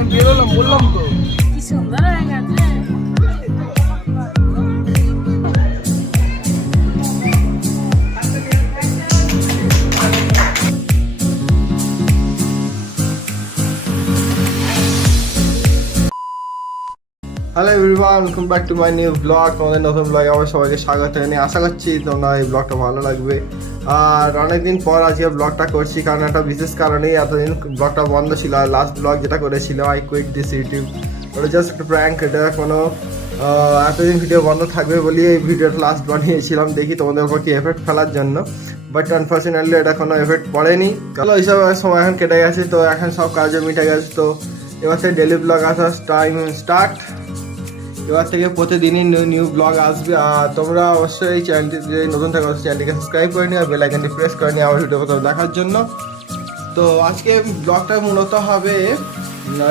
আমি বেরোলাম, বললাম তো। কি সুন্দর হয়ে গেছে। Hello everyone, welcome back to my new blog. তোমাদের নতুন ব্লগে আমার সবাইকে স্বাগত জানিয়ে আশা করছি তোমরা এই ব্লগটা ভালো লাগবে। আর অনেকদিন পর আজকে ব্লগটা করছি, কারণ একটা বিশেষ কারণেই এতদিন ব্লগটা বন্ধ ছিল। আর লাস্ট ব্লগ যেটা করেছিলাম আই কুইট দিস ইউটিউব, ওটা জাস্ট একটা প্র্যাঙ্ক। এটা কোনো এতদিন ভিডিও বন্ধ থাকবে বলি এই ভিডিওটা লাস্ট বানিয়েছিলাম, দেখি তোমাদের উপর কি এফেক্ট ফেলার জন্য। বাট আনফর্চুনেটলি এটা কোনো এফেক্ট পড়েনি। তাহলে ওইসব সময় এখন কেটে গেছে, তো এখন সব কাজও মিটে গেছে। তো এবার থেকে ডেলি ব্লগ আসার টাইম স্টার্ট। এবার থেকে প্রতিদিনই নিউ ব্লগ আসবে। আর তোমরা অবশ্যই এই চ্যানেলটি যদি নতুন থাকে অবশ্যই চ্যানেলটিকে সাবস্ক্রাইব করে নিও আর বেল আইকনটি প্রেস করে নিও আমার ভিডিও কোথাও দেখার জন্য। তো আজকে ব্লগটা মূলত হবে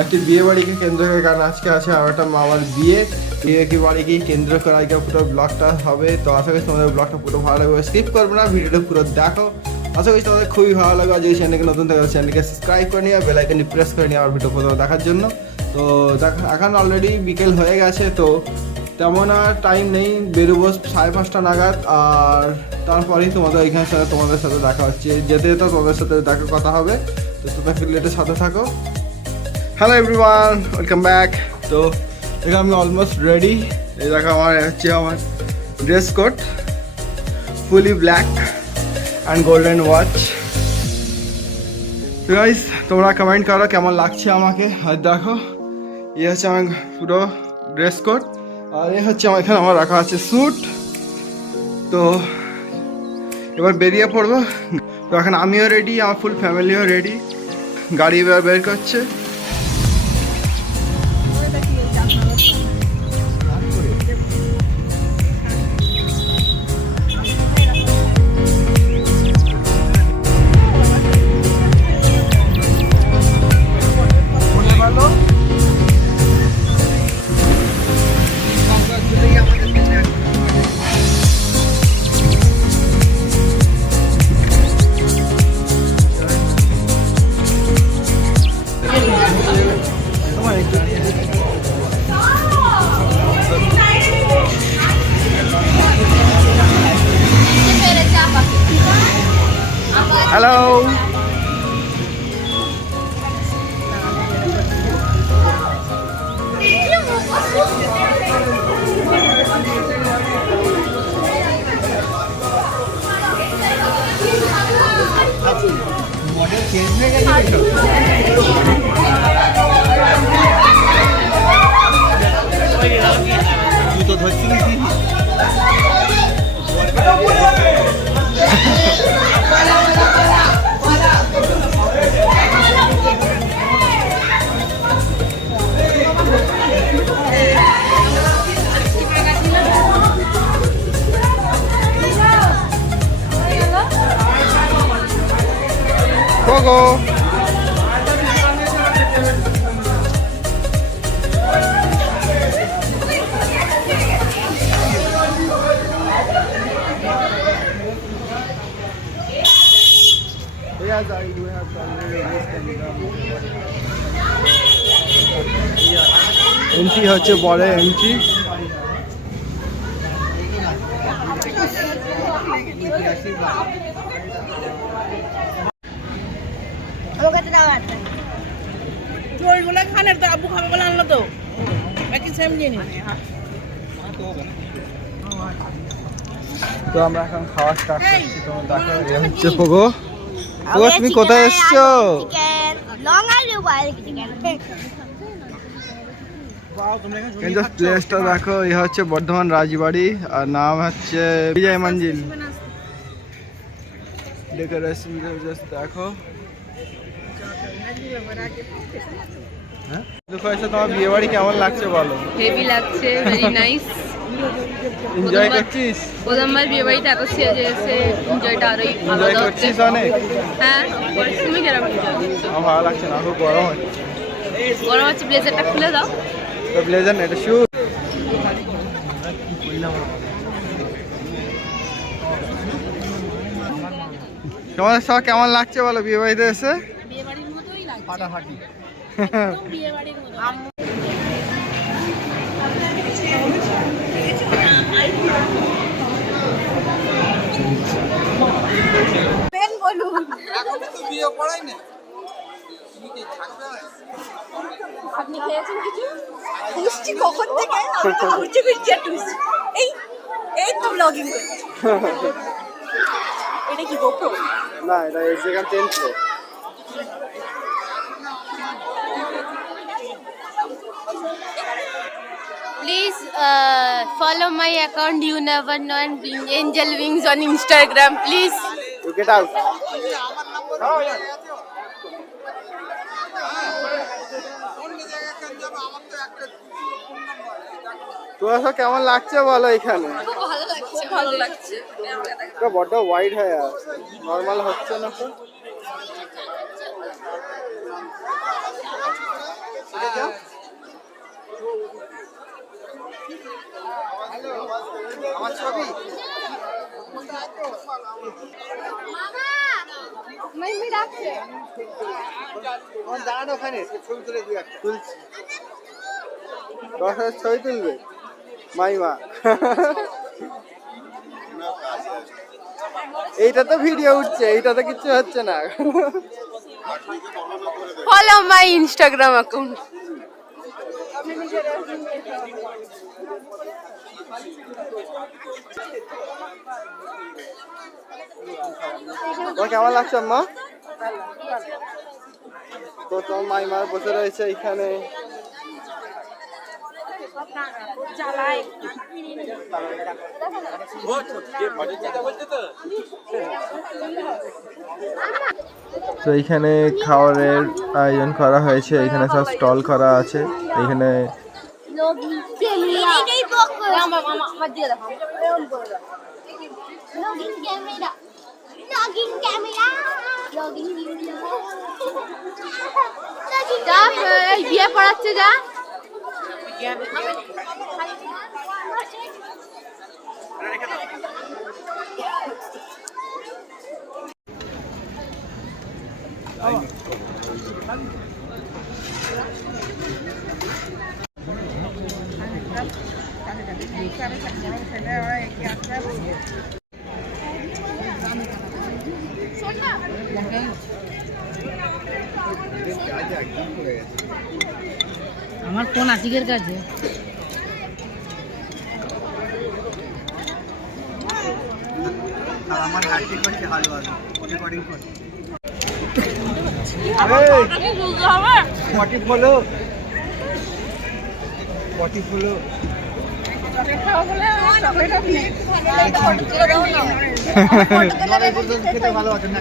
একটি বিয়ে বাড়িকে কেন্দ্র করে, কারণ আজকে আছে আমার একটা মামার বিয়ে বাড়িকে কেন্দ্র করে আজকে পুরো ব্লগটা হবে। তো আশা করি তোমাদের ব্লগটা পুরো ভালো লাগবে, স্কিপ করবে না, ভিডিওটা পুরো দেখো। আশা করি তোমাদের খুবই ভালো লাগবে। আর যদি চ্যানেলকে নতুন থাকে চ্যানেলকে সাবস্ক্রাইব করে নিও, বেল আইকনটি প্রেস করে নিও আমার ভিডিও কোথাও দেখার জন্য। তো এখন অলরেডি বিকেল হয়ে গেছে, তো তেমন আর টাইম নেই, বেরোবো 5:30 নাগাদ। আর তারপরেই তোমাদের এখানে সাথে তোমাদের সাথে দেখা হচ্ছে, যেতে যেতে তোমাদের সাথে দেখা কথা হবে। তো তোমরা ফিল্ডের সাথে থাকো। Hello everyone, welcome back. তো দেখো আমি অলমোস্ট রেডি। এই দেখো আমার হচ্ছে আমার dress code, fully black and golden watch. তো গাইস তোমরা কমেন্ট করো কেমন লাগছে আমাকে। আর দেখো এই হচ্ছে আমার পুরো ড্রেস কোড, আর এই হচ্ছে আমার এখানে আমার রাখা আছে স্যুট। তো এবার বেরিয়ে পড়বো। তো এখন আমিও রেডি, আমার ফুল ফ্যামিলিও রেডি। গাড়ি এবার বের করছে। হ্যালো, মডেল চেঞ্জ হয়ে গেছে। জুতো ধরছি Gogo. এন্ট্রি হচ্ছে বড় এন্ট্রি। তো আমরা এখন খাওয়া স্টার্ট করছি। তোমরা দেখো এই হচ্ছে পোগো। পোগো তুমি কোথায় এসছো? কিন্তু প্লেসটা দেখো, এই হচ্ছে বর্ধমান রাজবাড়ি, আর নাম হচ্ছে বিজয় মঞ্জিল। ডেকোরেশন জাস্ট দেখো। হ্যাঁ দেখো, এসে তোমার বিয়ে বাড়ি কেমন লাগছে বলো? হেভি লাগছে, ভেরি নাইস। এনজয় করছিস? প্রথমবার বিয়ে বাড়িতে এত সেজে এসে এনজয়টা আরোই আলাদা হচ্ছে। অনেক। হ্যাঁ, তুমি কেমন এনজয় করছো? আমার ভালো লাগছে না, খুব গরম হচ্ছে। গরম হচ্ছে, ব্লেজারটা খুলে দাও। তো ব্লেজার না, এটা শুট। তোমাদের সব কেমন লাগছে বলো বিয়ে বাড়িতে এসে? বিয়ে বাড়ির মতোই লাগছে। ফাটাফাটি। আপনি খেয়েছেন কিছু? মিষ্টি কখন থেকে আমি তো ঘুরছি ঘুরছি একটু মিষ্টি। এই এই তো ব্লগিং করছি। এটা কি গোপ্রো? না এটা এক্সিগান 10 pro. Please follow my account. You never know and bring Angel Wings on Instagram. Please. You get out. তোমার সব কেমন লাগছে বলো এখানে? খুব ভালো লাগছে, ভালো লাগছে। এটা বড় ওয়াইড হয়ে আছে, নরমাল হচ্ছে না তো। আমার ছবি দাঁড়ানো ওখানে, ছবি তুলে দিই একটা। তুলছি, তোমার ছবি তুলবে মাইমা? এইটা তো ভিডিও উঠছে, এইটা তো কিচ্ছু হচ্ছে না। Follow my Instagram account. তোমার কেমন লাগছে আম্মা? তো তোমার মাইমা বসে রয়েছে এখানে। তো এইখানে খাবারের আয়োজন করা হয়েছে, এখানে সব স্টল করা আছে। এখানে বিয়ে পড়াচ্ছে যা। আমার ফোন আশিকের কাছে। আমার হাঁটি করছে হালুয়া রেকর্ডিং করছে। পটি ফলো পটি ফলো খেতে ভালো আছে না?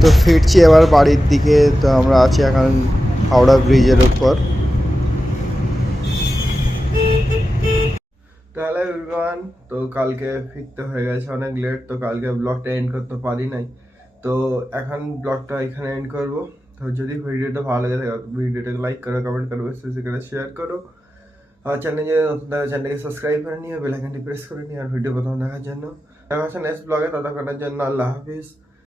তো ফিরছি এবার বাড়ির দিকে। তো আমরা আছি এখন হাওড়া ব্রিজের উপর। তাহলে এভরিওয়ান, তো কালকে ফিরতে হয়ে গেছে অনেক লেট, তো কালকে ব্লগটা এন্ড করতে পারি নাই। তো এখন ব্লগটা এখানে এন্ড করব। তো যদি ভিডিওটা ভালো লাগে থাকে ভিডিওটাকে লাইক করো, কমেন্ট করো, বেশি বেশি করে শেয়ার করো। আর চ্যানেলকে সাবস্ক্রাইব করে নিয়ে বেল আইকনটি প্রেস করে নিয়ে আর ভিডিও প্রথম দেখার জন্য। দেখা হচ্ছে নেক্সট ব্লগে, ততক্ষণের জন্য আল্লাহ হাফিজ।